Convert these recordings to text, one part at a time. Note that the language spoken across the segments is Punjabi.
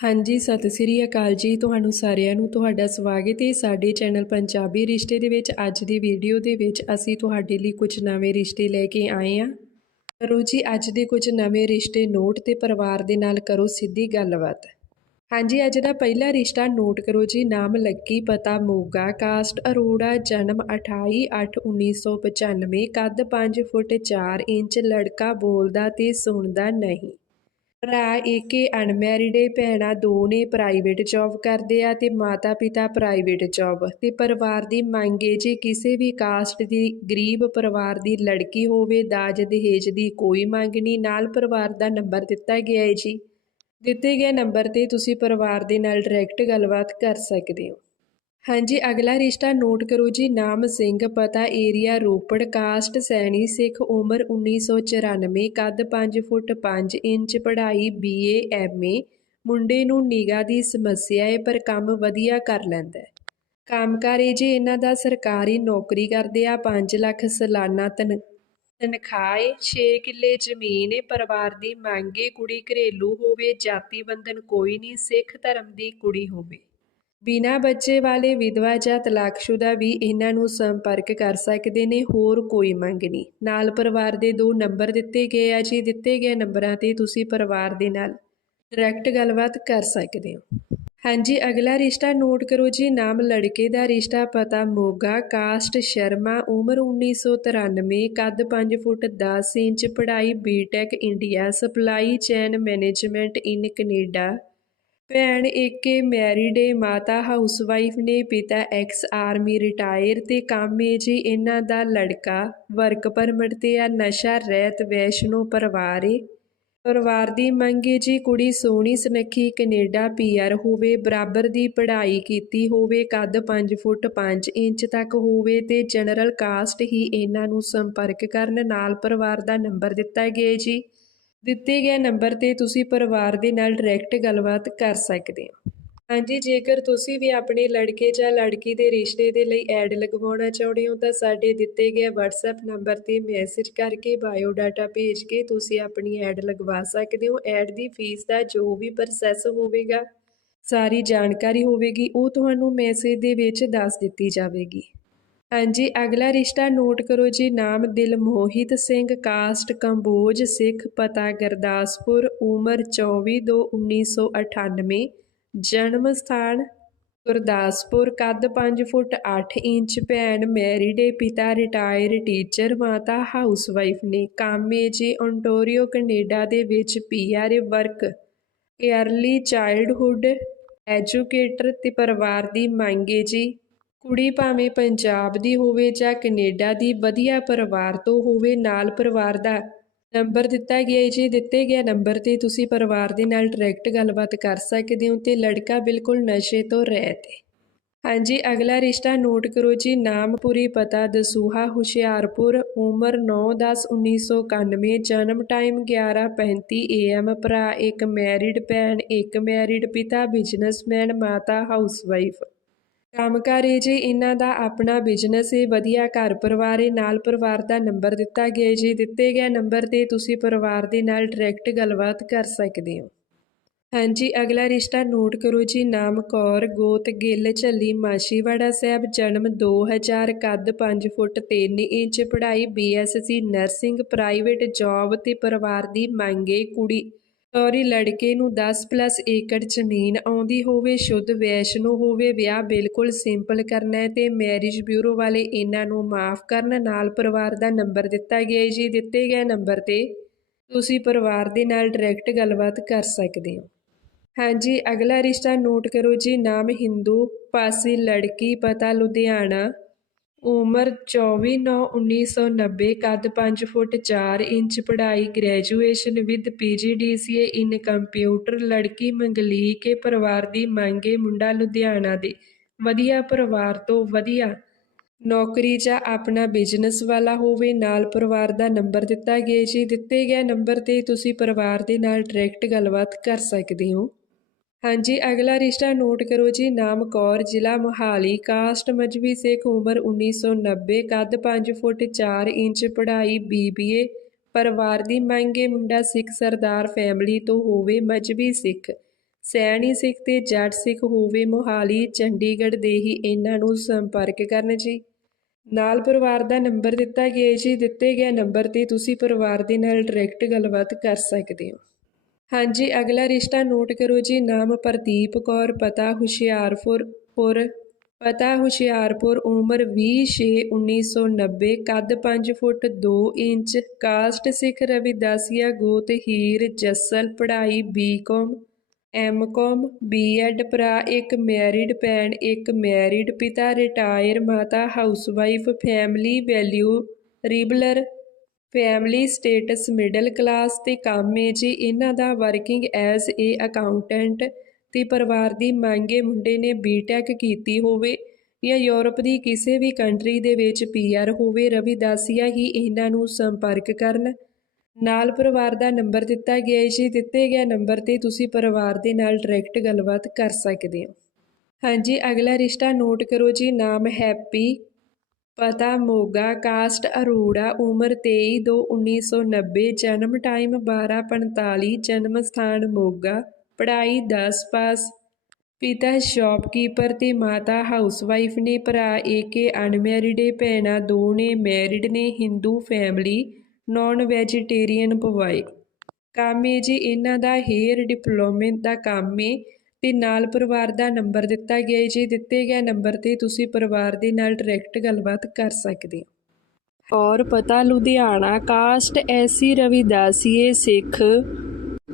ਹਾਂਜੀ, ਸਤਿ ਸ੍ਰੀ ਅਕਾਲ ਜੀ ਤੁਹਾਨੂੰ ਸਾਰਿਆਂ ਨੂੰ, ਤੁਹਾਡਾ ਸਵਾਗਤ ਹੈ ਸਾਡੇ ਚੈਨਲ ਪੰਜਾਬੀ ਰਿਸ਼ਤੇ ਦੇ ਵਿੱਚ। ਅੱਜ ਦੀ ਵੀਡੀਓ ਦੇ ਵਿੱਚ ਅਸੀਂ ਤੁਹਾਡੇ ਲਈ ਕੁਝ ਨਵੇਂ ਰਿਸ਼ਤੇ ਲੈ ਕੇ ਆਏ ਹਾਂ। ਕਰੋ ਜੀ, ਅੱਜ ਦੇ ਕੁਝ ਨਵੇਂ ਰਿਸ਼ਤੇ ਨੋਟ ਤੇ ਪਰਿਵਾਰ ਦੇ ਨਾਲ ਕਰੋ ਸਿੱਧੀ ਗੱਲਬਾਤ। ਹਾਂਜੀ, ਅੱਜ ਦਾ ਪਹਿਲਾ ਰਿਸ਼ਤਾ ਨੋਟ ਕਰੋ ਜੀ, ਨਾਮ ਲੱਕੀ, ਪਤਾ ਮੋਗਾ, ਕਾਸਟ ਅਰੋੜਾ, ਜਨਮ 28/8/1995 ਕੱਦ 5 ਫੁੱਟ 4 ਇੰਚ, ਲੜਕਾ ਬੋਲਦਾ ਤੇ ਸੁਣਦਾ ਨਹੀਂ। ਭਰਾ ਏਕੇ ਅਨਮੈਰਿਡ ਏ ਭੈਣਾਂ, ਦੋ ਨੇ ਪ੍ਰਾਈਵੇਟ ਜੌਬ ਕਰਦੇ ਆ ਤੇ ਮਾਤਾ ਪਿਤਾ ਪ੍ਰਾਈਵੇਟ ਜੌਬ ਤੇ ਪਰਿਵਾਰ ਦੀ ਮੰਗ ਏ ਜੇ ਕਿਸੇ ਵੀ ਕਾਸਟ ਦੀ ਗਰੀਬ ਪਰਿਵਾਰ ਦੀ ਲੜਕੀ ਹੋਵੇ, ਦਾਜ ਦਹੇਜ ਦੀ ਕੋਈ ਮੰਗ ਨਹੀਂ। ਨਾਲ ਪਰਿਵਾਰ ਦਾ ਨੰਬਰ ਦਿੱਤਾ ਗਿਆ ਹੈ ਜੀ। ਦਿੱਤੇ ਗਏ ਨੰਬਰ ਤੇ ਤੁਸੀਂ ਪਰਿਵਾਰ ਦੇ ਨਾਲ ਡਾਇਰੈਕਟ ਗੱਲਬਾਤ ਕਰ ਸਕਦੇ ਹੋ। ਹਾਂਜੀ, ਅਗਲਾ ਰਿਸ਼ਤਾ ਨੋਟ ਕਰੋ ਜੀ, ਨਾਮ ਸਿੰਘ, ਪਤਾ ਏਰੀਆ, ਰੋਪੜ, ਕਾਸਟ, ਸੈਣੀ, ਸਿੱਖ, ਉਮਰ 1994 ਕੱਦ 5 ਫੁੱਟ 5 ਇੰਚ, ਪੜ੍ਹਾਈ ਬੀਏ ਐਮਏ ਮੁੰਡੇ ਨੂੰ ਨਿਗਾ ਦੀ ਸਮੱਸਿਆ ਹੈ ਪਰ ਕੰਮ ਵਧੀਆ ਕਰ ਲੈਂਦਾ ਕੰਮਕਾਰ ਇਹ ਜੀ, ਇਹਨਾਂ ਦਾ ਸਰਕਾਰੀ ਨੌਕਰੀ ਕਰਦੇ ਆ 5 ਲੱਖ ਸਾਲਾਨਾ ਤਨ, ਤਨਖਾਹ ਏ 6 ਕਿੱਲੇ ਜ਼ਮੀਨ ਏ, ਪਰਿਵਾਰ ਦੀ ਮੰਗ ਏ, ਕੁੜੀ ਘਰੇਲੂ ਹੋਵੇ, ਜਾਤੀ ਬੰਧਨ ਕੋਈ ਨਹੀਂ, ਸਿੱਖ ਧਰਮ ਦੀ ਕੁੜੀ ਹੋਵੇ। ਬਿਨਾਂ ਬੱਚੇ ਵਾਲੇ ਵਿਧਵਾ ਜਾਂ ਤਲਾਕਸ਼ੁਦਾ ਵੀ ਇਹਨਾਂ ਨੂੰ ਸੰਪਰਕ ਕਰ ਸਕਦੇ ਨੇ, ਹੋਰ ਕੋਈ ਮੰਗ ਨਹੀਂ। ਨਾਲ ਪਰਿਵਾਰ ਦੇ ਦੋ ਨੰਬਰ ਦਿੱਤੇ ਗਏ ਆ ਜੀ। ਦਿੱਤੇ ਗਏ ਨੰਬਰਾਂ ਤੇ ਤੁਸੀਂ ਪਰਿਵਾਰ ਦੇ ਨਾਲ ਡਾਇਰੈਕਟ ਗੱਲਬਾਤ ਕਰ ਸਕਦੇ ਹੋ। ਹਾਂਜੀ, ਅਗਲਾ ਰਿਸ਼ਤਾ ਨੋਟ ਕਰੋ ਜੀ। ਨਾਮ ਲੜਕੇ ਦਾ ਰਿਸ਼ਤਾ ਪਤਾ ਮੋਗਾ, ਕਾਸਟ ਸ਼ਰਮਾ, ਉਮਰ 1993 ਕੱਦ 5 ਫੁੱਟ 10 ਇੰਚ, ਪੜ੍ਹਾਈ B Tech India supply chain management in Canada ਭੈਣ ਏਕੇ ਮੈਰਿਡ ਏ, ਮਾਤਾ ਹਾਊਸਵਾਈਫ ਨੇ, ਪਿਤਾ ਐਕਸ ਆਰਮੀ ਰਿਟਾਇਰ ਤੇ ਕੰਮ ਏ ਜੀ ਇਹਨਾਂ ਦਾ ਲੜਕਾ ਵਰਕ ਪਰਮਿਟ ਤੇ ਆ, ਨਸ਼ਾ, ਰਹਿਤ, ਵੈਸ਼ਨੋ ਪਰਿਵਾਰ ਏ। ਪਰਿਵਾਰ ਦੀ ਮੰਗ ਏ ਜੀ ਕੁੜੀ ਸੋਹਣੀ, ਸੁਨੱਖੀ, ਕੈਨੇਡਾ ਪੀਆਰ ਹੋਵੇ, ਬਰਾਬਰ ਦੀ ਪੜ੍ਹਾਈ ਕੀਤੀ ਹੋਵੇ, ਕੱਦ 5 ਫੁੱਟ 5 ਇੰਚ ਤੱਕ ਹੋਵੇ ਤੇ ਜਨਰਲ ਕਾਸਟ ਹੀ ਇਹਨਾਂ ਨੂੰ ਸੰਪਰਕ ਕਰਨ ਨਾਲ ਪਰਿਵਾਰ ਦਾ ਨੰਬਰ ਦਿੱਤਾ ਗਿਆ ਜੀ। ਦਿੱਤੇ ਗਏ ਨੰਬਰ ਤੇ ਤੁਸੀਂ ਪਰਿਵਾਰ ਦੇ ਨਾਲ ਡਾਇਰੈਕਟ ਗੱਲਬਾਤ ਕਰ ਸਕਦੇ ਹੋ। ਹਾਂਜੀ, ਜੇਕਰ ਤੁਸੀਂ ਵੀ ਆਪਣੇ ਲੜਕੇ ਜਾਂ ਲੜਕੀ ਦੇ ਰਿਸ਼ਤੇ ਦੇ ਲਈ ਐਡ ਲਗਵਾਉਣਾ ਚਾਹੁੰਦੇ ਹੋ, ਤਾਂ ਸਾਡੇ ਦਿੱਤੇ ਗਏ WhatsApp ਨੰਬਰ ਤੇ ਮੈਸੇਜ ਕਰਕੇ ਬਾਇਓ ਡਾਟਾ ਭੇਜ ਕੇ ਤੁਸੀਂ ਆਪਣੀ ਐਡ ਲਗਵਾ ਸਕਦੇ ਹੋ। ਐਡ ਦੀ ਫੀਸ ਦਾ ਜੋ ਵੀ ਪ੍ਰੋਸੈਸ ਹੋਵੇਗਾ, ਸਾਰੀ ਜਾਣਕਾਰੀ ਹੋਵੇਗੀ, ਉਹ ਤੁਹਾਨੂੰ ਮੈਸੇਜ ਦੇ ਵਿੱਚ ਦੱਸ ਦਿੱਤੀ ਜਾਵੇਗੀ। ਹਾਂਜੀ, ਅਗਲਾ ਰਿਸ਼ਤਾ ਨੋਟ ਕਰੋ ਜੀ, ਨਾਮ ਦਿਲ ਮੋਹਿਤ ਸਿੰਘ, ਕਾਸਟ ਕੰਬੋਜ, ਸਿੱਖ ਪਤਾ ਗੁਰਦਾਸਪੁਰ, ਉਮਰ 24/2/1998 ਜਨਮ ਸਥਾਨ ਗੁਰਦਾਸਪੁਰ, ਕੱਦ 5 ਫੁੱਟ 8 ਇੰਚ, ਭੈਣ ਮੈਰਿਡ ਏ, ਪਿਤਾ ਰਿਟਾਇਰ ਟੀਚਰ, ਮਾਤਾ ਹਾਊਸਵਾਈਫ ਨੇ, ਕਾਮੇ ਜੀ ਓਨਟਾਰੀਓ ਕੈਨੇਡਾ ਦੇ ਵਿੱਚ PR work early childhood educator, ਤੇ ਪਰਿਵਾਰ ਦੀ ਮੰਗ ਏ ਜੀ। ਕੁੜੀ ਭਾਵੇਂ ਪੰਜਾਬ ਦੀ ਹੋਵੇ ਜਾਂ ਕੈਨੇਡਾ ਦੀ, ਵਧੀਆ ਪਰਿਵਾਰ ਤੋਂ ਹੋਵੇ ਨਾਲ ਪਰਿਵਾਰ ਦਾ। ਨੰਬਰ ਦਿੱਤਾ ਗਿਆ ਹੈ ਜੀ, ਦਿੱਤੇ ਗਿਆ ਨੰਬਰ ਤੇ ਤੁਸੀਂ ਪਰਿਵਾਰ ਦੇ ਨਾਲ ਡਾਇਰੈਕਟ ਗੱਲਬਾਤ ਕਰ ਸਕਦੇ ਹੋ ਤੇ ਲੜਕਾ ਬਿਲਕੁਲ ਨਸ਼ੇ ਤੋਂ ਰਹਿਤ ਹੈ। ਹਾਂਜੀ, ਅਗਲਾ ਰਿਸ਼ਤਾ ਨੋਟ ਕਰੋ ਜੀ ਨਾਮ ਪੂਰੀ ਪਤਾ ਦਸੂਹਾ ਹੁਸ਼ਿਆਰਪੁਰ, ਉਮਰ 9/10/1991 ਜਨਮ ਟਾਈਮ 11:35 AM ਭਰਾ ਇੱਕ ਮੈਰਿਡ ਭੈਣ, ਇੱਕ ਮੈਰਿਡ ਪਿਤਾ ਬਿਜ਼ਨਸਮੈਨ ਮਾਤਾ ਹਾਊਸਵਾਈਫ ਕੰਮਕਾਰ ਏ ਜੀ ਇਹਨਾਂ ਦਾ ਆਪਣਾ ਬਿਜ਼ਨਸ ਏ, ਵਧੀਆ ਘਰ ਪਰਿਵਾਰ ਏ, ਨਾਲ ਪਰਿਵਾਰ ਦਾ ਨੰਬਰ ਦਿੱਤਾ ਗਿਆ ਜੀ ਦਿੱਤੇ ਗਏ ਨੰਬਰ ਤੇ ਤੁਸੀਂ ਪਰਿਵਾਰ ਦੇ ਨਾਲ ਡਾਇਰੈਕਟ ਗੱਲਬਾਤ ਕਰ ਸਕਦੇ ਹੋ। ਹਾਂਜੀ, ਅਗਲਾ ਰਿਸ਼ਤਾ ਨੋਟ ਕਰੋ ਜੀ, ਨਾਮ ਕੌਰ, ਗੋਤ, ਗਿੱਲ, ਝੱਲੀ ਮਾਸ਼ੀਵਾੜਾ ਸਾਹਿਬ, ਜਨਮ 2000 ਕੱਦ 5 ਫੁੱਟ 3 ਇੰਚ, ਪੜ੍ਹਾਈ B Sc nursing private job ਤੇ ਪਰਿਵਾਰ ਦੀ ਮੰਗੇ ਕੁੜੀ। ਸੌਰੀ ਲੜਕੇ ਨੂੰ 10 ਪਲੱਸ ਏਕੜ ਜ਼ਮੀਨ ਆਉਂਦੀ ਹੋਵੇ, ਸ਼ੁੱਧ ਵੈਸ਼ਨੋ ਹੋਵੇ, ਵਿਆਹ ਬਿਲਕੁਲ ਸਿੰਪਲ ਕਰਨਾ ਹੈ ਤੇ ਮੈਰਿਜ ਬਿਊਰੋ ਵਾਲੇ ਇਹਨਾਂ ਨੂੰ ਮਾਫ ਕਰਨ ਨਾਲ ਪਰਿਵਾਰ ਦਾ ਨੰਬਰ ਦਿੱਤਾ ਗਿਆ ਜੀ। ਦਿੱਤੇ ਗਏ ਨੰਬਰ ਤੇ ਤੁਸੀਂ ਪਰਿਵਾਰ ਦੇ ਨਾਲ ਡਾਇਰੈਕਟ ਗੱਲਬਾਤ ਕਰ ਸਕਦੇ ਹੋ। ਹਾਂਜੀ, ਅਗਲਾ ਰਿਸ਼ਤਾ ਨੋਟ ਕਰੋ ਜੀ। ਨਾਮ ਹਿੰਦੂ, ਪਾਸੀ ਲੜਕੀ, ਪਤਾ ਲੁਧਿਆਣਾ। ਉਮਰ 24/9/1990 ਕੱਦ ਪੰਜ ਫੁੱਟ ਚਾਰ ਇੰਚ ਪੜ੍ਹਾਈ ਗ੍ਰੈਜੂਏਸ਼ਨ ਵਿਦ ਪੀ ਜੀ ਡੀ ਸੀ ਏ ਇਨ ਕੰਪਿਊਟਰ ਲੜਕੀ ਮੰਗਲੀਕ ਕੇ ਪਰਿਵਾਰ ਦੀ ਮੰਗੇ ਮੁੰਡਾ ਲੁਧਿਆਣਾ ਦੇ। ਵਧੀਆ ਪਰਿਵਾਰ ਤੋਂ ਵਧੀਆ ਨੌਕਰੀ ਜਾਂ ਆਪਣਾ ਬਿਜ਼ਨਸ ਵਾਲਾ ਹੋਵੇ, ਨਾਲ ਪਰਿਵਾਰ ਦਾ ਨੰਬਰ ਦਿੱਤਾ ਗਿਆ ਜੀ ਦਿੱਤੇ ਗਏ ਨੰਬਰ ਤੇ ਤੁਸੀਂ ਪਰਿਵਾਰ ਦੇ ਨਾਲ ਡਾਇਰੈਕਟ ਗੱਲਬਾਤ ਕਰ ਸਕਦੇ ਹੋ। ਹਾਂਜੀ, ਅਗਲਾ ਰਿਸ਼ਤਾ ਨੋਟ ਕਰੋ ਜੀ, ਨਾਮ ਕੌਰ, ਜ਼ਿਲ੍ਹਾ ਮੋਹਾਲੀ, ਕਾਸਟ ਮਜਬੀ ਸਿੱਖ ਉਮਰ 1990 ਕੱਦ 5 ਫੁੱਟ 4 ਇੰਚ, ਪੜ੍ਹਾਈ ਬੀਬੀਏ ਪਰਿਵਾਰ ਦੀ ਮੰਗੇ ਮੁੰਡਾ ਸਿੱਖ ਸਰਦਾਰ ਫੈਮਿਲੀ ਤੋਂ ਹੋਵੇ ਮਜਬੀ ਸਿੱਖ। ਸੈਣੀ ਸਿੱਖ ਤੇ ਜੱਟ ਸਿੱਖ ਹੋਵੇ ਮੋਹਾਲੀ, ਚੰਡੀਗੜ੍ਹ ਦੇ ਹੀ ਇਹਨਾਂ ਨੂੰ ਸੰਪਰਕ ਕਰਨ ਜੀ। ਨਾਲ ਪਰਿਵਾਰ ਦਾ ਨੰਬਰ ਦਿੱਤਾ ਗਿਆ ਜੀ, ਦਿੱਤੇ ਗਏ ਨੰਬਰ ਤੇ ਤੁਸੀਂ ਪਰਿਵਾਰ ਦੇ ਨਾਲ ਡਾਇਰੈਕਟ ਗੱਲਬਾਤ ਕਰ ਸਕਦੇ ਹੋ। ਹਾਂਜੀ, ਅਗਲਾ ਰਿਸ਼ਤਾ ਨੋਟ ਕਰੋ ਜੀ। ਨਾਮ ਪ੍ਰਦੀਪ ਕੌਰ, ਪਤਾ ਹੁਸ਼ਿਆਰਪੁਰ, ਪੁਰ, ਪਤਾ ਹੁਸ਼ਿਆਰਪੁਰ, ਉਮਰ 20/6/1990 ਕੱਦ 5 foot 2 inch, caste Sikh Ravidasia, ਗੋਤ ਹੀਰ, ਜੱਸਲ, ਪੜ੍ਹਾਈ ਬੀਕਾਮ, ਐਮਕਾਮ, ਬੀਐਡ, ਭਰਾ, ਇੱਕ ਮੈਰਿਡ ਭੈਣ, ਇੱਕ ਮੈਰਿਡ ਪਿਤਾ, ਰਿਟਾਇਰ, ਮਾਤਾ, ਹਾਊਸਵਾਈਫ, ਫੈਮਿਲੀ ਵੈਲਿਊ, ਰਿਬਲਰ ਫੈਮਿਲੀ ਸਟੇਟਸ ਮਿਡਲ ਕਲਾਸ ਤੇ ਕੰਮ ਹੈ ਜੀ, ਇਹਨਾਂ ਦਾ ਵਰਕਿੰਗ ਐਜ਼ ਏ ਅਕਾਊਂਟੈਂਟ ਤੇ ਪਰਿਵਾਰ ਦੀ ਮੰਗੇ ਮੁੰਡੇ ਨੇ ਬੀਟੈਕ ਕੀਤੀ ਹੋਵੇ ਜਾਂ ਯੂਰਪ ਦੀ ਕਿਸੇ ਵੀ ਕੰਟਰੀ ਦੇ ਵਿੱਚ ਪੀਆਰ ਹੋਵੇ ਰਵਿਦਾਸੀਆ ਹੀ ਇਹਨਾਂ ਨੂੰ ਸੰਪਰਕ ਕਰਨ। ਨਾਲ ਪਰਿਵਾਰ ਦਾ ਨੰਬਰ ਦਿੱਤਾ ਗਿਆ ਹੈ ਜੀ, ਦਿੱਤੇ ਗਏ ਨੰਬਰ ਤੇ ਤੁਸੀਂ ਪਰਿਵਾਰ ਦੇ ਨਾਲ ਡਾਇਰੈਕਟ ਗੱਲਬਾਤ ਕਰ ਸਕਦੇ ਹੋ। ਹਾਂਜੀ, ਅਗਲਾ ਰਿਸ਼ਤਾ ਨੋਟ ਕਰੋ ਜੀ, ਨਾਮ ਹੈਪੀ ਪਤਾ ਮੋਗਾ, ਕਾਸਟ, ਅਰੋੜਾ, ਉਮਰ 23/2/1990 ਜਨਮ ਟਾਈਮ 12:45 ਜਨਮ ਸਥਾਨ ਮੋਗਾ, ਪੜ੍ਹਾਈ 10 ਪਾਸ। ਪਿਤਾ ਸ਼ਾਪਕੀਪਰ ਤੇ ਮਾਤਾ ਹਾਊਸਵਾਈਫ ਨੇ ਭਰਾ ਏਕੇ ਅਨਮੈਰਿਡ ਏ ਭੈਣਾਂ ਦੋ ਨੇ, ਮੈਰਿਡ ਨੇ, ਹਿੰਦੂ ਫੈਮਿਲੀ ਨਾਨ ਵੈਜੀਟੇਰੀਅਨ ਪਵਾਏ ਕੰਮ ਏ ਜੀ ਇਹਨਾਂ ਦਾ ਹੇਅਰ ਡਿਪਲੋਮੇ ਦਾ ਕੰਮ ਏ ਤੇ ਨਾਲ ਪਰਿਵਾਰ ਦਾ ਨੰਬਰ ਦਿੱਤਾ ਗਿਆ ਏ ਜੀ ਦਿੱਤੇ ਗਏ ਨੰਬਰ ਤੇ ਤੁਸੀਂ ਪਰਿਵਾਰ ਦੇ ਨਾਲ ਡਾਇਰੈਕਟ ਗੱਲਬਾਤ ਕਰ ਸਕਦੇ ਹੋ। ਔਰ ਪਤਾ, ਲੁਧਿਆਣਾ, ਕਾਸਟ ਐਸੀ ਰਵਿਦਾਸੀਏ ਸਿੱਖ,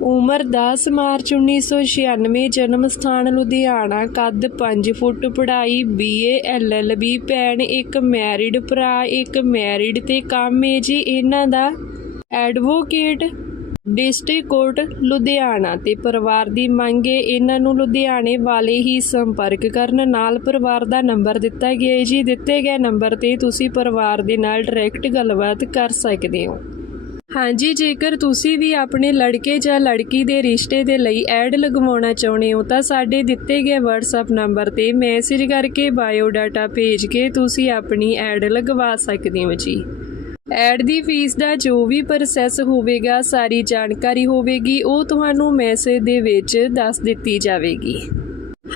ਉਮਰ 10 ਮਾਰਚ 1996 ਜਨਮ ਸਥਾਨ ਲੁਧਿਆਣਾ, ਕੱਦ 5 ਫੁੱਟ, ਪੜ੍ਹਾਈ ਬੀਏ ਐਲਐਲਬੀ ਭੈਣ ਇੱਕ ਮੈਰਿਡ, ਭਰਾ ਇੱਕ ਮੈਰਿਡ ਤੇ ਕੰਮ ਏ। ਜੀ ਇਹਨਾਂ ਦਾ ਐਡਵੋਕੇਟ ਡਿਸਟ੍ਰਿਕਟ ਕੋਰਟ ਲੁਧਿਆਣਾ ਤੇ ਪਰਿਵਾਰ ਦੀ ਮੰਗ ਮੰਗੇ ਇਹਨਾਂ ਨੂੰ ਲੁਧਿਆਣੇ ਵਾਲੇ ਹੀ ਸੰਪਰਕ ਕਰਨ। ਨਾਲ ਪਰਿਵਾਰ ਦਾ ਨੰਬਰ ਦਿੱਤਾ ਗਿਆ ਹੈ ਜੀ। ਦਿੱਤੇ ਗਏ ਨੰਬਰ ਤੇ ਤੁਸੀਂ ਪਰਿਵਾਰ ਦੇ ਨਾਲ ਡਾਇਰੈਕਟ ਗੱਲਬਾਤ ਕਰ ਸਕਦੇ ਹੋ। ਹਾਂਜੀ, ਜੇਕਰ ਤੁਸੀਂ ਵੀ ਆਪਣੇ ਲੜਕੇ ਜਾਂ ਲੜਕੀ ਦੇ ਰਿਸ਼ਤੇ ਦੇ ਲਈ ਐਡ ਲਗਵਾਉਣਾ ਚਾਹੁੰਦੇ ਹੋ, ਤਾਂ ਸਾਡੇ ਦਿੱਤੇ ਗਏ WhatsApp ਨੰਬਰ ਤੇ ਮੈਸੇਜ ਕਰਕੇ ਬਾਇਓ ਡਾਟਾ ਭੇਜ ਕੇ ਤੁਸੀਂ ਆਪਣੀ ਐਡ ਲਗਵਾ ਸਕਦੇ ਹੋ ਜੀ। ਐਡ ਦੀ ਫੀਸ ਦਾ ਜੋ ਵੀ ਪ੍ਰੋਸੈਸ ਹੋਵੇਗਾ, ਸਾਰੀ ਜਾਣਕਾਰੀ ਹੋਵੇਗੀ, ਉਹ ਤੁਹਾਨੂੰ ਮੈਸੇਜ ਦੇ ਵਿੱਚ ਦੱਸ ਦਿੱਤੀ ਜਾਵੇਗੀ।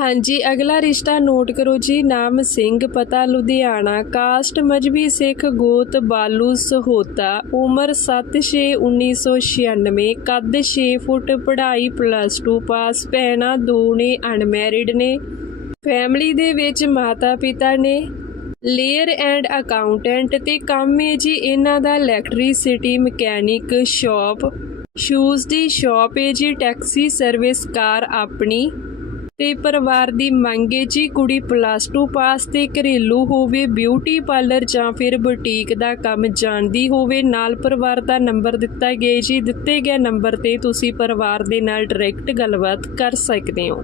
ਹਾਂਜੀ, ਅਗਲਾ ਰਿਸ਼ਤਾ ਨੋਟ ਕਰੋ ਜੀ, ਨਾਮ ਸਿੰਘ, ਪਤਾ ਲੁਧਿਆਣਾ ਕਾਸਟ ਮਜਬੀ ਸਿੱਖ, ਗੋਤ ਬਾਲੂ, ਸਹੋਤਾ, ਉਮਰ 7/6/1996 ਕੱਦ 6 ਫੁੱਟ, ਪੜ੍ਹਾਈ ਪਲੱਸ 2 ਪਾਸ ਭੈਣਾਂ ਦੋ ਨੇ ਅਨਮੈਰਿਡ ਨੇ। ਫੈਮਿਲੀ ਦੇ ਵਿੱਚ ਮਾਤਾ ਪਿਤਾ ਨੇ। ਲੇਅਰ ਐਂਡ ਅਕਾਊਂਟੈਂਟ ਤੇ ਕੰਮ ਹੈ ਜੀ ਇਹਨਾਂ ਦਾ ਇਲੈਕਟ੍ਰੀਸਿਟੀ ਮਕੈਨਿਕ ਸ਼ਾਪ। ਸ਼ੂਜ਼ ਦੀ ਸ਼ਾਪ ਹੈ ਜੀ, ਟੈਕਸੀ ਸਰਵਿਸ ਕਾਰ ਆਪਣੀ। ਤੇ ਪਰਿਵਾਰ ਦੀ ਮੰਗ ਹੈ ਜੀ, ਕੁੜੀ ਪਲੱਸ 2 ਪਾਸ ਤੇ ਘਰੇਲੂ ਹੋਵੇ ਬਿਊਟੀ ਪਾਰਲਰ ਜਾਂ ਫਿਰ ਬੁਟੀਕ ਦਾ ਕੰਮ ਜਾਣਦੀ ਹੋਵੇ, ਨਾਲ ਪਰਿਵਾਰ ਦਾ ਨੰਬਰ ਦਿੱਤਾ ਗਿਆ ਜੀ, ਦਿੱਤੇ ਗਏ ਨੰਬਰ ਤੇ ਤੁਸੀਂ ਪਰਿਵਾਰ ਦੇ ਨਾਲ ਡਾਇਰੈਕਟ ਗੱਲਬਾਤ ਕਰ ਸਕਦੇ ਹੋ।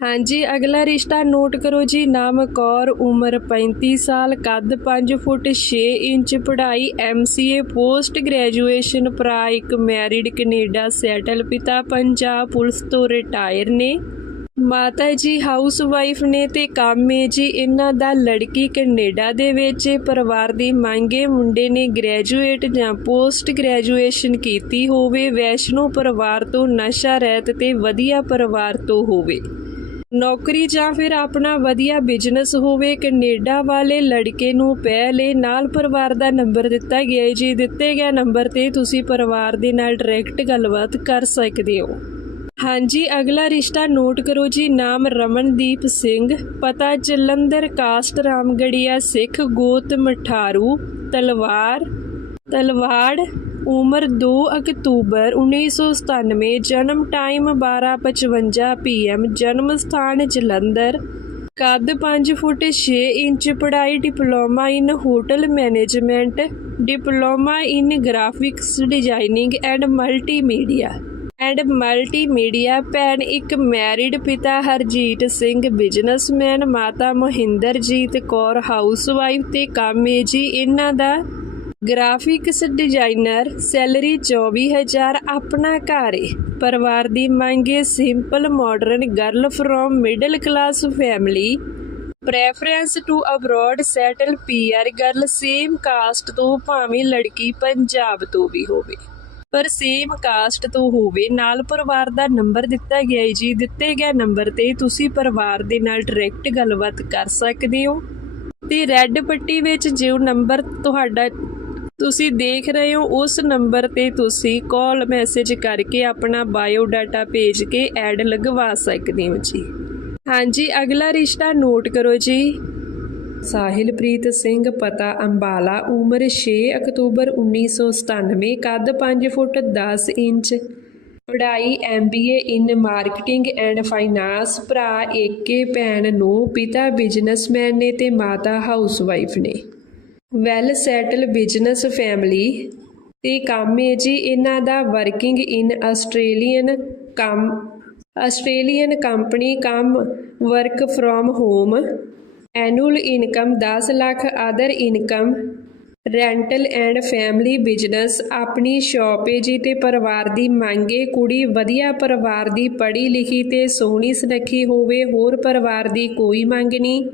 ਹਾਂਜੀ, ਅਗਲਾ ਰਿਸ਼ਤਾ ਨੋਟ ਕਰੋ ਜੀ। ਨਾਮ ਕੌਰ, ਉਮਰ 35 ਸਾਲ, ਕੱਦ 5 ਫੁੱਟ 6 ਇੰਚ, ਪੜ੍ਹਾਈ ਐਮਸੀਏ ਪੋਸਟ ਗ੍ਰੈਜੂਏਸ਼ਨ, ਭਰਾ ਇੱਕ ਮੈਰਿਡ ਕੈਨੇਡਾ ਸੈਟਲ, ਪਿਤਾ ਪੰਜਾਬ ਪੁਲਿਸ ਤੋਂ ਰਿਟਾਇਰ ਨੇ। ਮਾਤਾ ਜੀ ਹਾਊਸ ਵਾਈਫ ਨੇ ਤੇ ਕੰਮ ਏ ਜੀ ਇਹਨਾਂ ਦਾ ਲੜਕੀ ਕੈਨੇਡਾ ਦੇ ਵਿੱਚ। ਪਰਿਵਾਰ ਦੀ ਮੰਗੇ ਮੁੰਡੇ ਨੇ ਗ੍ਰੈਜੂਏਟ ਜਾਂ ਪੋਸਟ ਗ੍ਰੈਜੂਏਸ਼ਨ ਕੀਤੀ ਹੋਵੇ। ਵੈਸ਼ਨੋ ਪਰਿਵਾਰ ਤੋਂ ਨਸ਼ਾ ਰਹਿਤ ਤੇ ਵਧੀਆ ਪਰਿਵਾਰ ਤੋਂ ਹੋਵੇ। ਨੌਕਰੀ ਜਾਂ ਫਿਰ ਆਪਣਾ ਵਧੀਆ ਬਿਜ਼ਨਸ ਹੋਵੇ, ਕੈਨੇਡਾ ਵਾਲੇ ਲੜਕੇ ਨੂੰ ਪਹਿਲੇ ਨਾਲ ਪਰਿਵਾਰ ਦਾ ਨੰਬਰ ਦਿੱਤਾ ਗਿਆ ਹੈ ਜੀ। ਦਿੱਤੇ ਗਏ ਨੰਬਰ ਤੇ ਤੁਸੀਂ ਪਰਿਵਾਰ ਦੇ ਨਾਲ ਡਾਇਰੈਕਟ ਗੱਲਬਾਤ ਕਰ ਸਕਦੇ ਹੋ। ਹਾਂਜੀ, ਅਗਲਾ ਰਿਸ਼ਤਾ ਨੋਟ ਕਰੋ ਜੀ। ਨਾਮ ਰਮਨਦੀਪ ਸਿੰਘ, ਪਤਾ ਜਲੰਧਰ, ਕਾਸਟ ਰਾਮਗੜੀਆ ਸਿੱਖ, ਗੋਤ ਮਠਾਰੂ, ਤਲਵਾਰ, ਤਲਵਾੜ ਉਮਰ 2 ਅਕਤੂਬਰ 1997 ਜਨਮ ਟਾਈਮ 12:55 ਪੀਐਮ ਜਨਮ ਸਥਾਨ ਜਲੰਧਰ। ਕੱਦ 5 ਫੁੱਟ 6 ਇੰਚ, ਪੜ੍ਹਾਈ diploma in hotel management, diploma in graphics, designing and multimedia. And multimedia ਭੈਣ ਇੱਕ ਮੈਰਿਡ ਪਿਤਾ ਹਰਜੀਤ ਸਿੰਘ, ਬਿਜ਼ਨਸਮੈਨ ਮਾਤਾ ਮੋਹਿੰਦਰਜੀਤ ਕੌਰ, ਹਾਊਸਵਾਈਫ ਤੇ ਕੰਮ ਏ ਜੀ ਇਹਨਾਂ ਦਾ ਗ੍ਰਾਫਿਕਸ ਡਿਜ਼ਾਈਨਰ, ਸੈਲਰੀ 24000 ਆਪਣਾ ਘਰ ਏ। ਪਰਿਵਾਰ ਦੀ ਮੰਗ a simple modern girl from middle class family preference to abroad settle PR girl same caste ਤੋਂ ਭਾਵੇਂ ਲੜਕੀ ਪੰਜਾਬ ਤੋਂ ਵੀ ਹੋਵੇ। ਪਰ ਸੇਮ ਕਾਸਟ ਤੋਂ ਹੋਵੇ, ਨਾਲ ਪਰਿਵਾਰ ਦਾ ਨੰਬਰ ਦਿੱਤਾ ਗਿਆ ਹੈ ਜੀ। ਦਿੱਤੇ ਗਏ ਨੰਬਰ ਤੇ ਤੁਸੀਂ ਪਰਿਵਾਰ ਦੇ ਨਾਲ ਡਾਇਰੈਕਟ ਗੱਲਬਾਤ ਕਰ ਸਕਦੇ ਹੋ। ਤੇ ਰੈੱਡ ਪੱਟੀ ਵਿੱਚ ਜੋ ਨੰਬਰ ਤੁਹਾਡਾ ਤੁਸੀਂ ਦੇਖ ਰਹੇ ਹੋ ਉਸ ਨੰਬਰ ਤੇ ਤੁਸੀਂ ਕਾਲ ਮੈਸੇਜ ਕਰਕੇ ਆਪਣਾ ਬਾਇਓ ਡਾਟਾ ਭੇਜ ਕੇ ਐਡ ਲਗਵਾ ਸਕਦੇ ਹੋ ਜੀ। ਹਾਂਜੀ, ਅਗਲਾ ਰਿਸ਼ਤਾ ਨੋਟ ਕਰੋ ਜੀ। ਸਾਹਿਲਪ੍ਰੀਤ ਸਿੰਘ ਪਤਾ ਅੰਬਾਲਾ, ਉਮਰ 6 ਅਕਤੂਬਰ 1997 ਕੱਦ 5 ਫੁੱਟ 10 ਇੰਚ, ਪੜ੍ਹਾਈ MBA in marketing and finance ਭਰਾ ਏਕੇ ਭੈਣ ਨੂੰ, ਪਿਤਾ ਬਿਜ਼ਨਸਮੈਨ ਨੇ ਤੇ ਮਾਤਾ ਹਾਊਸਵਾਈਫ ਨੇ। ਵੈਲ ਸੈਟਲ ਬਿਜ਼ਨਸ ਫੈਮਿਲੀ ਤੇ ਕੰਮ ਹੈ ਜੀ ਇਹਨਾਂ ਦਾ ਵਰਕਿੰਗ ਇਨ ਆਸਟ੍ਰੇਲੀਅਨ ਕੰਮ ਆਸਟ੍ਰੇਲੀਅਨ ਕੰਪਨੀ ਕੰਮ work from home annual income 10 lakh other income rental and family business ਆਪਣੀ ਸ਼ਾਪ ਹੈ ਜੀ ਤੇ ਪਰਿਵਾਰ ਦੀ ਮੰਗੇ ਕੁੜੀ ਵਧੀਆ ਪਰਿਵਾਰ ਦੀ ਪੜ੍ਹੀ ਲਿਖੀ ਤੇ ਸੋਹਣੀ ਸੁਨੱਖੀ ਹੋਵੇ, ਹੋਰ ਪਰਿਵਾਰ ਦੀ ਕੋਈ ਮੰਗ ਨਹੀਂ।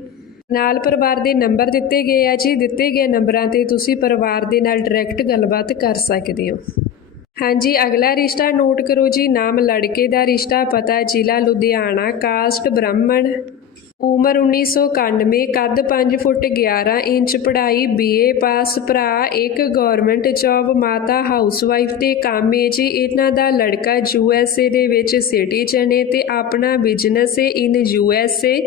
ਨਾਲ ਪਰਿਵਾਰ ਦੇ ਨੰਬਰ ਦਿੱਤੇ ਗਏ ਆ ਜੀ। ਦਿੱਤੇ ਗਏ ਨੰਬਰਾਂ ਤੇ ਤੁਸੀਂ ਪਰਿਵਾਰ ਦੇ ਨਾਲ ਡਾਇਰੈਕਟ ਗੱਲਬਾਤ ਕਰ ਸਕਦੇ ਹੋ। ਹਾਂਜੀ, ਅਗਲਾ ਰਿਸ਼ਤਾ ਨੋਟ ਕਰੋ ਜੀ। ਨਾਮ ਲੜਕੇ ਦਾ ਰਿਸ਼ਤਾ ਪਤਾ, ਜ਼ਿਲ੍ਹਾ ਲੁਧਿਆਣਾ, ਕਾਸਟ ਬ੍ਰਾਹਮਣ। ਉਮਰ 1991 ਕੱਦ 5 ਫੁੱਟ 11 ਇੰਚ, ਪੜ੍ਹਾਈ ਬੀਏ ਪਾਸ, ਭਰਾ, ਇੱਕ ਗਵਰਨਮੈਂਟ ਜੌਬ, ਮਾਤਾ, ਹਾਊਸਵਾਈਫ ਤੇ ਕੰਮ ਹੈ ਜੀ। ਇਹਨਾਂ ਦਾ ਲੜਕਾ ਯੂਐਸਏ ਦੇ ਵਿੱਚ ਸਿਟੀਜ਼ਨ ਹੈ ਤੇ ਆਪਣਾ ਬਿਜ਼ਨਸ ਹੈ ਇਨ ਯੂਐਸਏ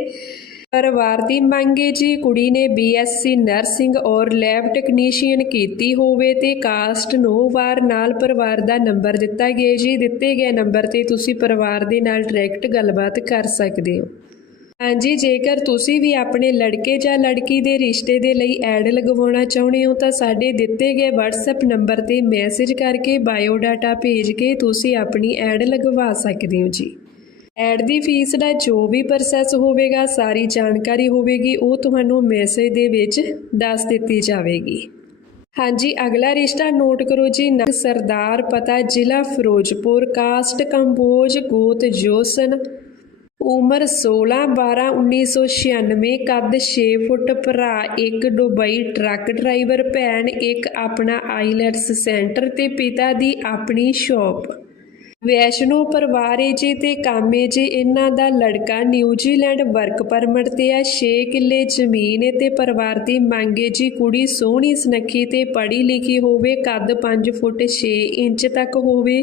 ਪਰਿਵਾਰ ਦੀ ਮੰਗ ਹੈ ਜੀ, ਕੁੜੀ ਨੇ ਬੀਐਸਸੀ ਨਰਸਿੰਗ ਔਰ ਲੈਬ ਟੈਕਨੀਸ਼ੀਅਨ ਕੀਤੀ ਹੋਵੇ ਤੇ ਕਾਸਟ ਨੋ ਵਾਰ ਨਾਲ ਪਰਿਵਾਰ ਦਾ ਨੰਬਰ ਦਿੱਤਾ ਗਿਆ ਜੀ। ਦਿੱਤੇ ਗਏ ਨੰਬਰ ਤੇ ਤੁਸੀਂ ਪਰਿਵਾਰ ਦੇ ਨਾਲ ਡਾਇਰੈਕਟ ਗੱਲਬਾਤ ਕਰ ਸਕਦੇ ਹੋ। ਹਾਂਜੀ, ਜੇਕਰ ਤੁਸੀਂ ਵੀ ਆਪਣੇ ਲੜਕੇ ਜਾਂ ਲੜਕੀ ਦੇ ਰਿਸ਼ਤੇ ਦੇ ਲਈ ਐਡ ਲਗਵਾਉਣਾ ਚਾਹੁੰਦੇ ਹੋ, ਤਾਂ ਸਾਡੇ ਦਿੱਤੇ ਗਏ WhatsApp ਨੰਬਰ ਤੇ ਮੈਸੇਜ ਕਰਕੇ ਬਾਇਓ ਡਾਟਾ ਭੇਜ ਕੇ ਤੁਸੀਂ ਆਪਣੀ ਐਡ ਲਗਵਾ ਸਕਦੇ ਹੋ ਜੀ। ਐਡ ਦੀ ਫੀਸ ਦਾ ਜੋ ਵੀ ਪ੍ਰੋਸੈਸ ਹੋਵੇਗਾ, ਸਾਰੀ ਜਾਣਕਾਰੀ ਹੋਵੇਗੀ, ਉਹ ਤੁਹਾਨੂੰ ਮੈਸੇਜ ਦੇ ਵਿੱਚ ਦੱਸ ਦਿੱਤੀ ਜਾਵੇਗੀ। ਹਾਂਜੀ, ਅਗਲਾ ਰਿਸ਼ਤਾ ਨੋਟ ਕਰੋ ਜੀ ਸਰਦਾਰ ਪਤਾ, ਜ਼ਿਲ੍ਹਾ ਫਿਰੋਜ਼ਪੁਰ ਕਾਸਟ ਕੰਬੋਜ, ਗੋਤ ਜੋਸਨ, ਉਮਰ 16 12 1996 ਕੱਦ 6 ਫੁੱਟ, ਭਰਾ ਇੱਕ, ਦੁਬਈ ਟਰੱਕ ਡਰਾਈਵਰ, ਭੈਣ ਇੱਕ, ਆਪਣਾ ਆਈਲੈਟਸ ਸੈਂਟਰ ਤੇ ਪਿਤਾ ਦੀ ਆਪਣੀ ਸ਼ਾਪ। ਵੈਸ਼ਨੋ ਪਰਿਵਾਰ ਏ ਜੀ ਤੇ ਕਾਮੇ ਜੀ ਇਹਨਾਂ ਦਾ ਲੜਕਾ ਨਿਊਜ਼ੀਲੈਂਡ ਵਰਕ ਪਰਮਿਟ ਤੇ ਆ 6 ਕਿੱਲੇ ਜ਼ਮੀਨ ਏ ਤੇ ਪਰਿਵਾਰ ਦੀ ਮੰਗੇ ਜੀ ਕੁੜੀ ਸੋਹਣੀ ਸੁਨੱਖੀ ਤੇ ਪੜ੍ਹੀ ਲਿਖੀ ਹੋਵੇ, ਕੱਦ 5 ਫੁੱਟ 6 ਇੰਚ ਤੱਕ ਹੋਵੇ।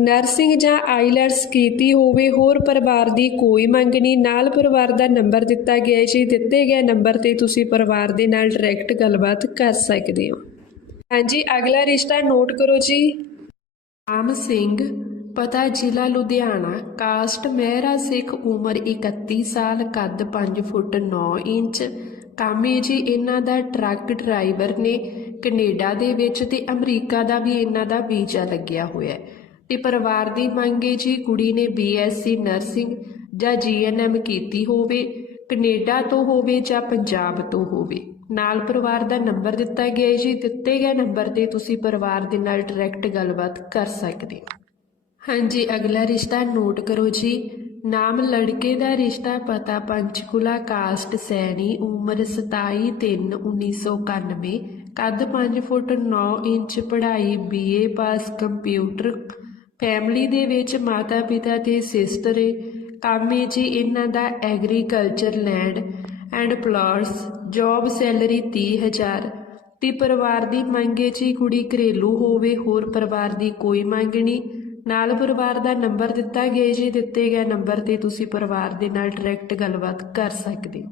ਨਰਸਿੰਗ ਜਾਂ ਆਈਲੈਟਸ ਕੀਤੀ ਹੋਵੇ, ਹੋਰ ਪਰਿਵਾਰ ਦੀ ਕੋਈ ਮੰਗ ਨਹੀਂ। ਨਾਲ ਪਰਿਵਾਰ ਦਾ ਨੰਬਰ ਦਿੱਤਾ ਗਿਆ ਹੈ ਜੀ। ਦਿੱਤੇ ਗਏ ਨੰਬਰ ਤੇ ਤੁਸੀਂ ਪਰਿਵਾਰ ਦੇ ਨਾਲ ਡਾਇਰੈਕਟ ਗੱਲਬਾਤ ਕਰ ਸਕਦੇ ਹੋ। ਹਾਂਜੀ, ਅਗਲਾ ਰਿਸ਼ਤਾ ਨੋਟ ਕਰੋ ਜੀ। ਆਮ ਸਿੰਘ, ਪਤਾ ਜ਼ਿਲ੍ਹਾ ਲੁਧਿਆਣਾ, ਕਾਸਟ ਮਹਿਰਾ ਸਿੱਖ ਉਮਰ 31 ਸਾਲ, ਕੱਦ 5 ਫੁੱਟ 9 ਇੰਚ। ਕਾਮੇ ਜੀ ਇਹਨਾਂ ਦਾ ਟਰੱਕ ਡਰਾਈਵਰ ਨੇ ਕੈਨੇਡਾ ਦੇ ਵਿੱਚ ਤੇ ਅਮਰੀਕਾ ਦਾ ਵੀ ਇਹਨਾਂ ਦਾ ਵੀਜ਼ਾ ਲੱਗਿਆ ਹੋਇਆ ਹੈ। ਤੇ ਪਰਿਵਾਰ ਦੀ ਮੰਗ ਮੰਗੇ ਜੀ ਕੁੜੀ ਨੇ ਬੀਐਸਸੀ ਨਰਸਿੰਗ ਜਾਂ ਜੀਐਨਐਮ ਕੀਤੀ ਹੋਵੇ, ਕੈਨੇਡਾ ਤੋਂ ਹੋਵੇ ਜਾਂ ਪੰਜਾਬ ਤੋਂ ਹੋਵੇ। ਨਾਲ ਪਰਿਵਾਰ ਦਾ ਨੰਬਰ ਦਿੱਤਾ ਗਿਆ ਹੈ ਜੀ। ਦਿੱਤੇ ਗਏ ਨੰਬਰ ਤੇ ਤੁਸੀਂ ਪਰਿਵਾਰ ਦੇ ਨਾਲ ਡਾਇਰੈਕਟ ਗੱਲਬਾਤ ਕਰ ਸਕਦੇ ਹੋ। ਹਾਂਜੀ, ਅਗਲਾ ਰਿਸ਼ਤਾ ਨੋਟ ਕਰੋ ਜੀ। ਨਾਮ ਲੜਕੇ ਦਾ ਰਿਸ਼ਤਾ ਪਤਾ ਪੰਚਕੁਲਾ ਕਾਸਟ ਸੈਣੀ, ਉਮਰ 27 3 1991 ਕੱਦ 5 ਫੁੱਟ 9 ਇੰਚ, ਪੜ੍ਹਾਈ ਬੀਏ ਪਾਸ ਕੰਪਿਊਟਰ, ਫੈਮਿਲੀ ਦੇ ਵਿੱਚ ਮਾਤਾ ਪਿਤਾ ਤੇ ਸਿਸਟਰ ਏ। ਕੰਮ ਏ ਜੀ ਇਹਨਾਂ ਦਾ agriculture land. And plots, job salary 30000 ਤੇ ਪਰਿਵਾਰ ਦੀ ਮੰਗ ਹੈ ਜੀ ਕੁੜੀ ਘਰੇਲੂ ਹੋਵੇ, ਹੋਰ ਪਰਿਵਾਰ ਦੀ ਕੋਈ ਮੰਗ ਨਹੀਂ। ਨਾਲ ਪਰਿਵਾਰ ਦਾ ਨੰਬਰ ਦਿੱਤਾ ਗਿਆ ਜੀ, ਦਿੱਤੇ ਗਏ ਨੰਬਰ ਤੇ ਤੁਸੀਂ ਪਰਿਵਾਰ ਦੇ ਨਾਲ ਡਾਇਰੈਕਟ ਗੱਲਬਾਤ ਕਰ ਸਕਦੇ ਹੋ।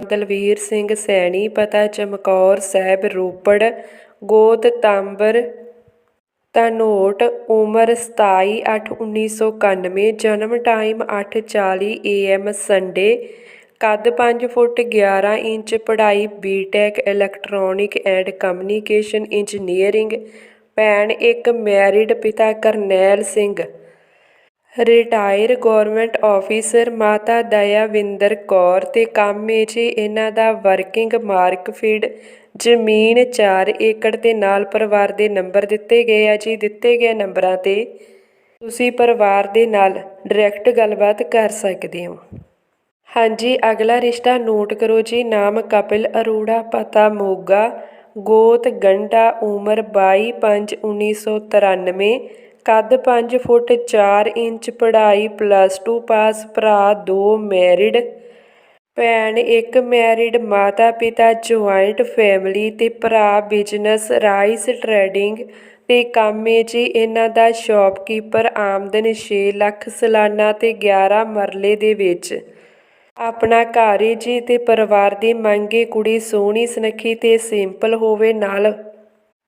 ਦਲਵੀਰ ਸਿੰਘ ਸੈਣੀ, ਪਤਾ ਚਮਕੌਰ ਸਾਹਿਬ, ਰੋਪੜ, ਗੋਤ ਤਾਂਬਰ ਤਨੋਟ ਉਮਰ 27/8/1991 ਜਨਮ ਟਾਈਮ 8:40 ਏਐਮ ਸੰਡੇ ਕੱਦ 5 ਫੁੱਟ 11 ਇੰਚ, ਪੜ੍ਹਾਈ BTech electronic and communication engineering ਭੈਣ ਇੱਕ ਮੈਰਿਡ ਪਿਤਾ Karnail Singh. Retire government officer ਮਾਤਾ ਦਇਆਵਿੰਦਰ ਕੌਰ ਤੇ ਕੰਮ ਏ ਜੀ ਇਹਨਾਂ ਦਾ ਵਰਕਿੰਗ ਮਾਰਕਫੀਡ ਜ਼ਮੀਨ 4 ਏਕੜ ਦੇ ਨਾਲ ਪਰਿਵਾਰ ਦੇ ਨੰਬਰ ਦਿੱਤੇ ਗਏ ਆ ਜੀ। ਦਿੱਤੇ ਗਏ ਨੰਬਰਾਂ ਤੇ ਤੁਸੀਂ ਪਰਿਵਾਰ ਦੇ ਨਾਲ ਡਾਇਰੈਕਟ ਗੱਲਬਾਤ ਕਰ ਸਕਦੇ ਹੋ। ਹਾਂਜੀ, ਅਗਲਾ ਰਿਸ਼ਤਾ ਨੋਟ ਕਰੋ ਜੀ। ਨਾਮ ਕਪਿਲ, ਅਰੋੜਾ, ਪਤਾ, ਮੋਗਾ, ਗੋਤ, ਗੰਡਾ, ਉਮਰ 22/5/1993 ਕੱਦ 5 ਫੁੱਟ 4 ਇੰਚ, ਪੜ੍ਹਾਈ ਪਲੱਸ 2 ਪਾਸ ਭਰਾ, ਦੋ ਮੈਰਿਡ ਭੈਣ, ਇੱਕ ਮੈਰਿਡ ਮਾਤਾ, ਪਿਤਾ ਜੁਆਇੰਟ ਫੈਮਿਲੀ ਤੇ ਭਰਾ ਬਿਜ਼ਨਸ ਰਾਈਸ ਟ੍ਰੇਡਿੰਗ ਤੇ ਕੰਮ ਏ ਜੀ। ਇਹਨਾਂ ਦਾ ਸ਼ਾਪਕੀਪਰ ਆਮਦਨ 6 ਲੱਖ, ਸਾਲਾਨਾ ਤੇ 11 ਮਰਲੇ ਦੇ ਵਿੱਚ। ਆਪਣਾ ਘਰ ਏ ਜੀ ਤੇ ਪਰਿਵਾਰ ਦੀ ਮੰਗੇ ਕੁੜੀ ਸੋਹਣੀ, ਸੁਨੱਖੀ ਤੇ ਸਿੰਪਲ ਹੋਵੇ ਨਾਲ।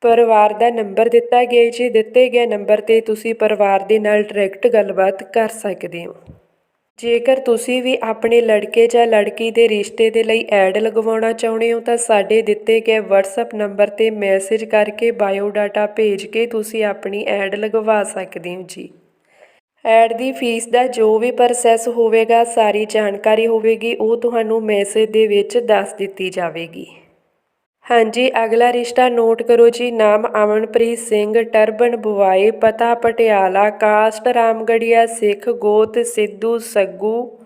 ਪਰਿਵਾਰ ਦਾ ਨੰਬਰ ਦਿੱਤਾ ਗਿਆ ਜੀ, ਦਿੱਤੇ ਗਏ ਨੰਬਰ ਤੇ ਤੁਸੀਂ ਪਰਿਵਾਰ ਦੇ ਨਾਲ ਡਾਇਰੈਕਟ ਗੱਲਬਾਤ ਕਰ ਸਕਦੇ ਹੋ। ਜੇਕਰ ਤੁਸੀਂ ਵੀ ਆਪਣੇ ਲੜਕੇ ਜਾਂ ਲੜਕੀ ਦੇ ਰਿਸ਼ਤੇ ਦੇ ਲਈ ਐਡ ਲਗਵਾਉਣਾ ਚਾਹੁੰਦੇ ਹੋ ਤਾਂ ਸਾਡੇ ਦਿੱਤੇ ਗਏ WhatsApp ਨੰਬਰ ਤੇ ਮੈਸੇਜ ਕਰਕੇ ਬਾਇਓ ਡਾਟਾ ਭੇਜ ਕੇ ਤੁਸੀਂ ਆਪਣੀ ਐਡ ਲਗਵਾ ਸਕਦੇ ਹੋ ਜੀ। ਐਡ ਦੀ ਫੀਸ ਦਾ ਜੋ ਵੀ ਪ੍ਰੋਸੈਸ ਹੋਵੇਗਾ, ਸਾਰੀ ਜਾਣਕਾਰੀ ਹੋਵੇਗੀ, ਉਹ ਤੁਹਾਨੂੰ ਮੈਸੇਜ ਦੇ ਵਿੱਚ ਦੱਸ ਦਿੱਤੀ ਜਾਵੇਗੀ। ਹਾਂਜੀ, ਅਗਲਾ ਰਿਸ਼ਤਾ ਨੋਟ ਕਰੋ ਜੀ। ਨਾਮ ਅਮਨਪ੍ਰੀਤ ਸਿੰਘ ਟਰਬਨ ਬੁਆਏ, ਪਤਾ ਪਟਿਆਲਾ ਕਾਸਟ ਰਾਮਗੜੀਆ, ਸਿੱਖ, ਗੋਤ, ਸਿੱਧੂ, ਸੱਗੂ।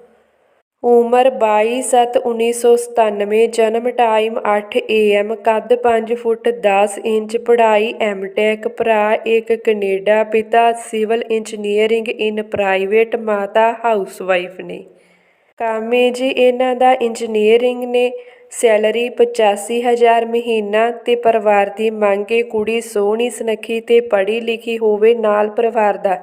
ਉਮਰ 22/7/1997 ਜਨਮ ਟਾਈਮ 8 AM ਕੱਦ 5 ਫੁੱਟ 10 ਇੰਚ, ਪੜ੍ਹਾਈ ਐਮਟੈਕ, ਭਰਾ ਇੱਕ ਕੈਨੇਡਾ, ਪਿਤਾ ਸਿਵਲ ਇੰਜੀਨੀਅਰਿੰਗ ਇਨ ਪ੍ਰਾਈਵੇਟ, ਮਾਤਾ ਹਾਊਸਵਾਈਫ ਨੇ। ਕਾਮੇ ਜੀ, ਇਹਨਾਂ ਦਾ ਇੰਜੀਨੀਅਰਿੰਗ ਨੇ ਸੈਲਰੀ 85000 ਮਹੀਨਾ ਤੇ ਪਰਿਵਾਰ ਦੀ ਮੰਗ ਹੈ ਕੁੜੀ ਸੋਹਣੀ, ਸੁਨੱਖੀ ਤੇ ਪੜ੍ਹੀ ਲਿਖੀ ਹੋਵੇ, ਨਾਲ ਪਰਿਵਾਰ ਦਾ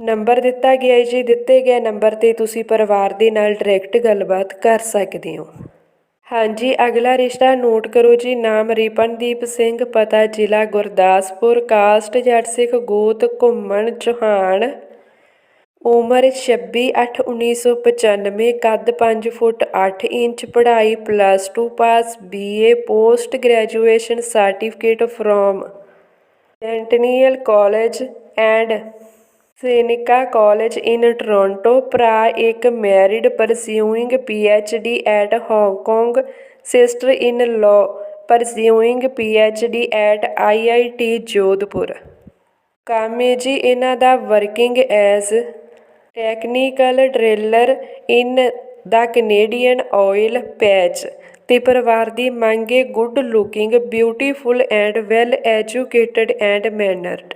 ਨੰਬਰ ਦਿੱਤਾ ਗਿਆ ਹੈ ਜੀ, ਦਿੱਤੇ ਗਏ ਨੰਬਰ ਤੇ ਤੁਸੀਂ ਪਰਿਵਾਰ ਦੇ ਨਾਲ ਡਾਇਰੈਕਟ ਗੱਲਬਾਤ ਕਰ ਸਕਦੇ ਹੋ। ਹਾਂਜੀ, ਅਗਲਾ ਰਿਸ਼ਤਾ ਨੋਟ ਕਰੋ ਜੀ, ਨਾਮ ਰਿਪਨਦੀਪ ਸਿੰਘ, ਪਤਾ ਜ਼ਿਲ੍ਹਾ ਗੁਰਦਾਸਪੁਰ, ਕਾਸਟ ਜੱਟ ਸਿੱਖ ਗੋਤ, ਘੁੰਮਣ ਚੌਹਾਨ ਉਮਰ 26/8/1995 ਕੱਦ 5 ਫੁੱਟ 8 ਇੰਚ, ਪੜ੍ਹਾਈ plus 2 pass BA post graduation certificate from Centennial college and Seneca college in Toronto ਭਰਾ ਇੱਕ married pursuing D at Hong Kong sister in law pursuing D at IIT Jodhpur. ਕਾਮੇ ਜੀ ਇਹਨਾਂ ਦਾ working as technical driller in the Canadian oil patch ਤੇ ਪਰਿਵਾਰ ਦੀ ਮੰਗ ਮੰਗੇ good looking, beautiful and well educated and mannered.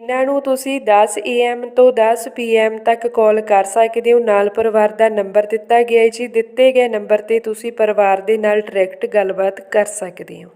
ਇਹਨਾਂ ਨੂੰ ਤੁਸੀਂ 10 AM ਤੋਂ 10 PM ਤੱਕ ਕਾਲ ਕਰ ਸਕਦੇ ਹੋ। ਨਾਲ ਪਰਿਵਾਰ ਦਾ ਨੰਬਰ ਦਿੱਤਾ ਗਿਆ ਹੈ ਜੀ। ਦਿੱਤੇ ਗਏ ਨੰਬਰ ਤੇ ਤੁਸੀਂ ਪਰਿਵਾਰ ਦੇ ਨਾਲ ਡਾਇਰੈਕਟ ਗੱਲਬਾਤ ਕਰ ਸਕਦੇ ਹੋ।